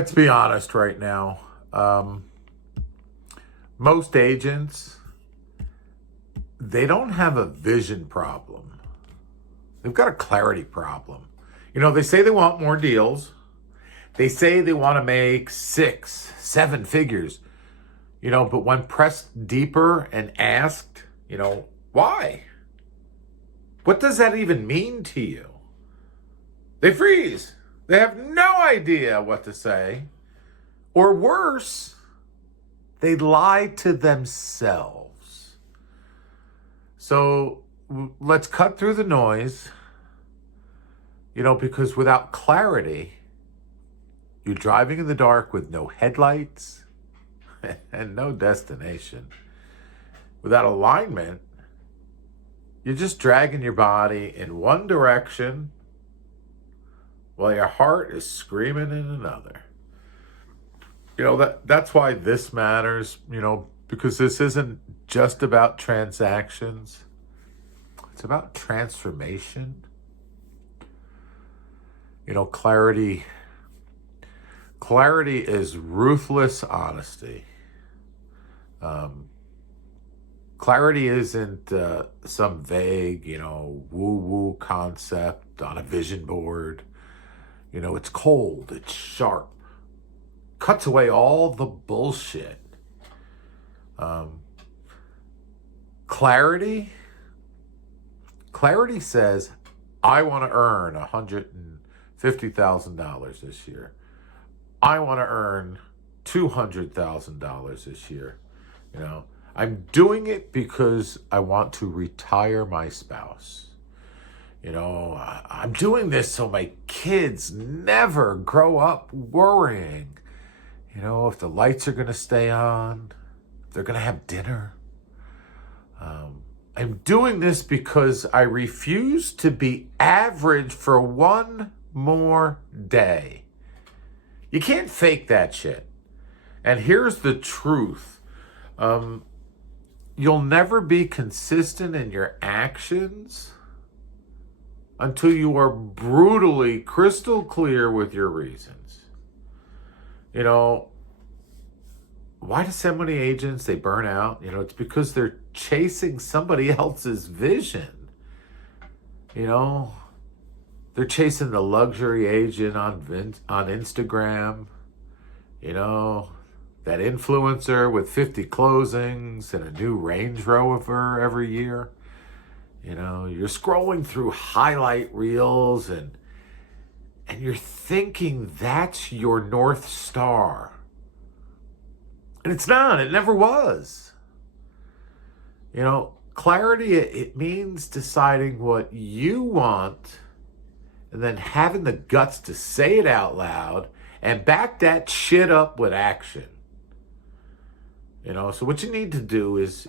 Let's be honest right now. Most agents, they don't have a vision problem. They've got a clarity problem. They say they want more deals. They say they want to make 6, 7 figures. But when pressed deeper and asked, why? What does that even mean to you? They freeze. They have no idea what to say. Or worse, they lie to themselves. So let's cut through the noise, because without clarity, you're driving in the dark with no headlights and no destination. Without alignment, you're just dragging your body in one direction while your heart is screaming in another. That's why this matters, because this isn't just about transactions. It's about transformation. Clarity is ruthless honesty. Clarity isn't some vague, woo-woo concept on a vision board. It's cold, it's sharp, cuts away all the bullshit. Clarity says, I want to earn $150,000 this year. I want to earn $200,000 this year. I'm doing it because I want to retire my spouse. I'm doing this so my kids never grow up worrying, if the lights are going to stay on, if they're going to have dinner. I'm doing this because I refuse to be average for one more day. You can't fake that shit. And here's the truth. You'll never be consistent in your actions until you are brutally crystal clear with your reasons. Why do so many agents, they burn out? It's because they're chasing somebody else's vision. They're chasing the luxury agent on Instagram. That influencer with 50 closings and a new Range Rover every year. You're scrolling through highlight reels and you're thinking that's your North Star. And it's not. It never was. Clarity, it means deciding what you want and then having the guts to say it out loud and back that shit up with action. So what you need to do is,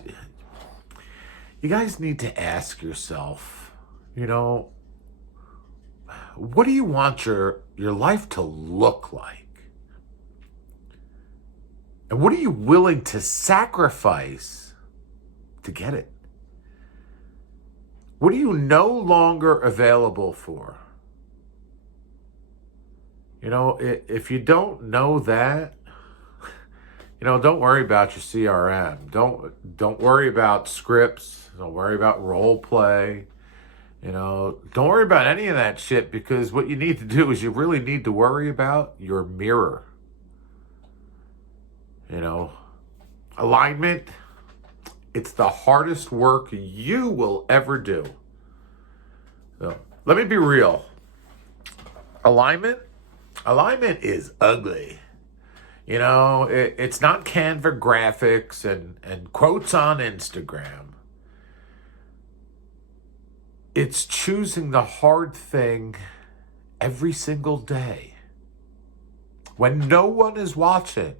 you guys need to ask yourself, what do you want your life to look like? And what are you willing to sacrifice to get it? What are you no longer available for? If you don't know that, don't worry about your CRM. Don't worry about scripts. Don't worry about role play. Don't worry about any of that shit, because what you need to do is you really need to worry about your mirror. Alignment, it's the hardest work you will ever do. So let me be real. Alignment is ugly. It's not Canva graphics and quotes on Instagram. It's choosing the hard thing every single day. When no one is watching,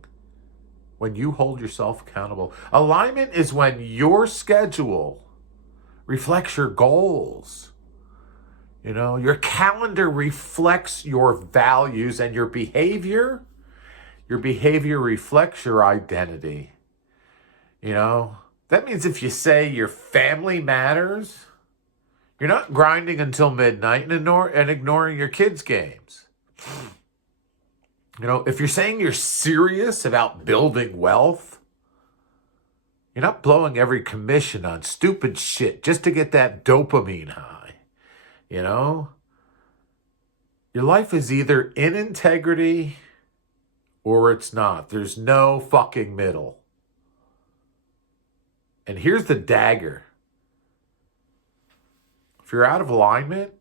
when you hold yourself accountable. Alignment is when your schedule reflects your goals. Your calendar reflects your values, and your behavior reflects your identity. That means if you say your family matters, you're not grinding until midnight and ignoring your kids' games. If you're saying you're serious about building wealth, you're not blowing every commission on stupid shit just to get that dopamine high. Your life is either in integrity or it's not. There's no fucking middle. And here's the dagger. If you're out of alignment,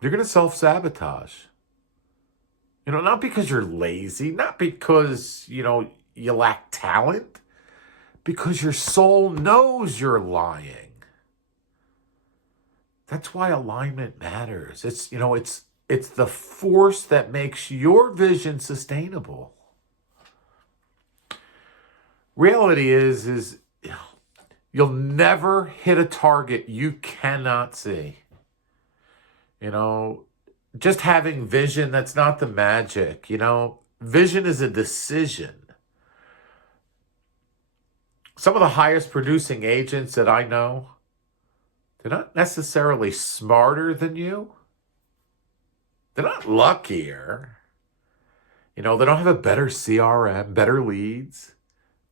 you're going to self-sabotage. Not because you're lazy, not because, you lack talent, because your soul knows you're lying. That's why alignment matters. It's the force that makes your vision sustainable. Reality is you'll never hit a target you cannot see. Just having vision, that's not the magic. Vision is a decision. Some of the highest producing agents that I know, they're not necessarily smarter than you. They're not luckier. They don't have a better CRM, better leads,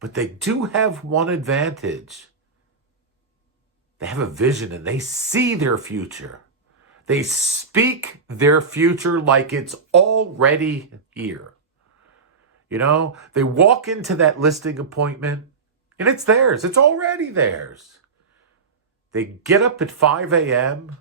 but they do have one advantage. They have a vision and they see their future. They speak their future like it's already here. They walk into that listing appointment and it's theirs. It's already theirs. They get up at 5 a.m.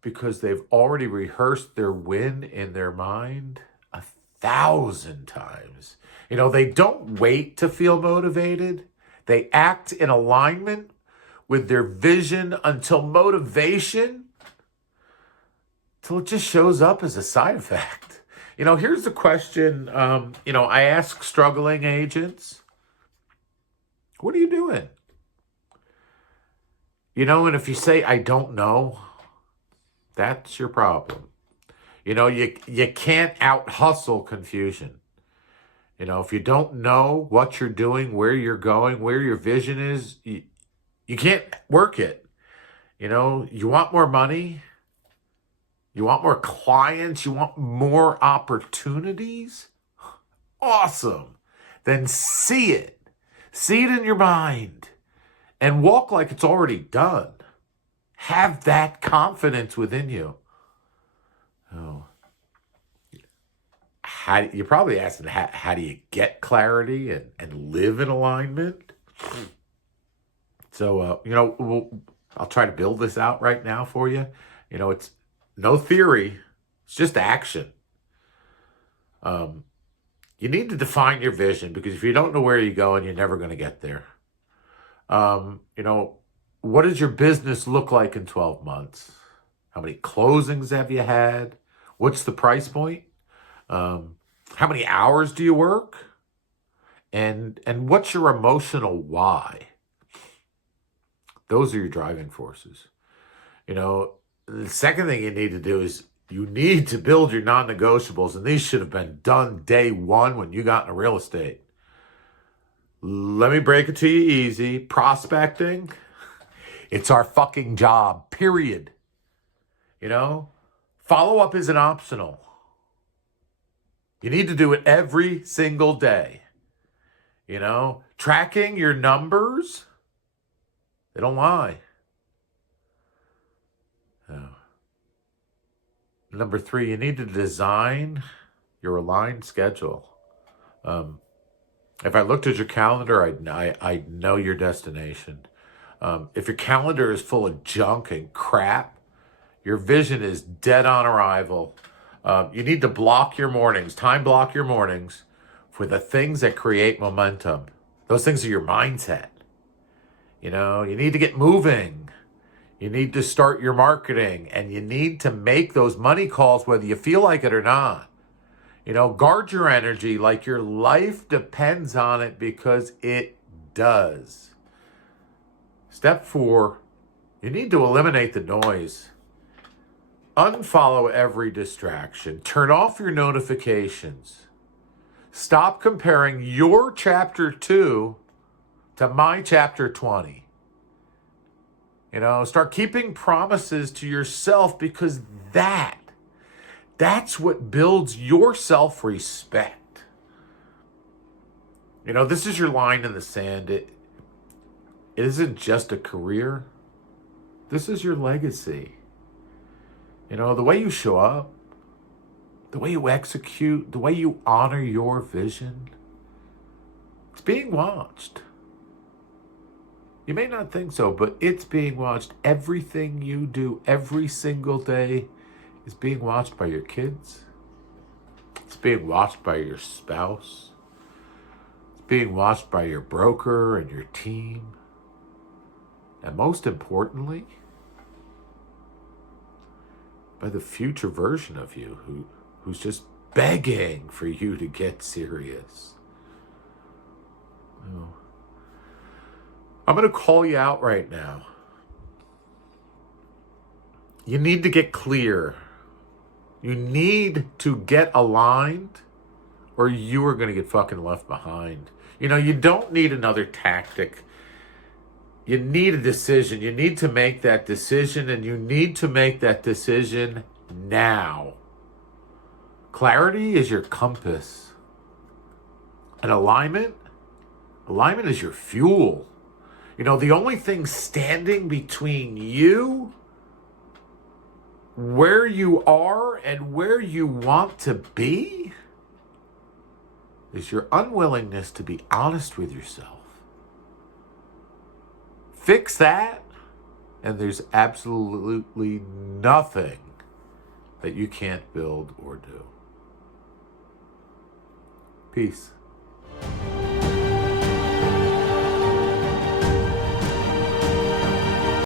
because they've already rehearsed their win in their mind 1,000 times. They don't wait to feel motivated. They act in alignment with their vision until motivation, till it just shows up as a side effect. Here's the question, I ask struggling agents, what are you doing? And if you say, I don't know, that's your problem. You can't out-hustle confusion. If you don't know what you're doing, where you're going, where your vision is, you can't work it. You want more money? You want more clients? You want more opportunities? Awesome. Then see it. See it in your mind. And walk like it's already done. Have that confidence within you. Oh. You're probably asking, how do you get clarity and live in alignment? So, I'll try to build this out right now for you. It's no theory. It's just action. You need to define your vision, because if you don't know where you're going, you're never going to get there. What does your business look like in 12 months? How many closings have you had? What's the price point? How many hours do you work? And what's your emotional why? Those are your driving forces. The second thing you need to do is you need to build your non-negotiables, and these should have been done day one when you got into real estate. Let me break it to you easy. Prospecting, it's our fucking job, period. Follow-up isn't optional. You need to do it every single day. Tracking your numbers, they don't lie. Number 3, you need to design your aligned schedule. If I looked at your calendar, I'd know your destination. If your calendar is full of junk and crap, your vision is dead on arrival. You need to block your mornings, time block your mornings for the things that create momentum. Those things are your mindset. You need to get moving. You need to start your marketing, and you need to make those money calls whether you feel like it or not. Guard your energy like your life depends on it, because it does. Step 4, you need to eliminate the noise. Unfollow every distraction. Turn off your notifications. Stop comparing your chapter 2 to my chapter 20. Start keeping promises to yourself, because that That's what builds your self-respect. You know, this is your line in the sand. It isn't just a career. This is your legacy. You know, the way you show up, the way you execute, the way you honor your vision, it's being watched. You may not think so, but it's being watched. Everything you do every single day is being watched by your kids. It's being watched by your spouse. It's being watched by your broker and your team. And most importantly, by the future version of you who's just begging for you to get serious. Oh. I'm going to call you out right now. You need to get clear. You need to get aligned, or you are going to get fucking left behind. You know, you don't need another tactic. You need a decision. You need to make that decision, and you need to make that decision now. Clarity is your compass. And alignment is your fuel. You know, the only thing standing between you, where you are, and where you want to be is your unwillingness to be honest with yourself. Fix that, and there's absolutely nothing that you can't build or do. Peace.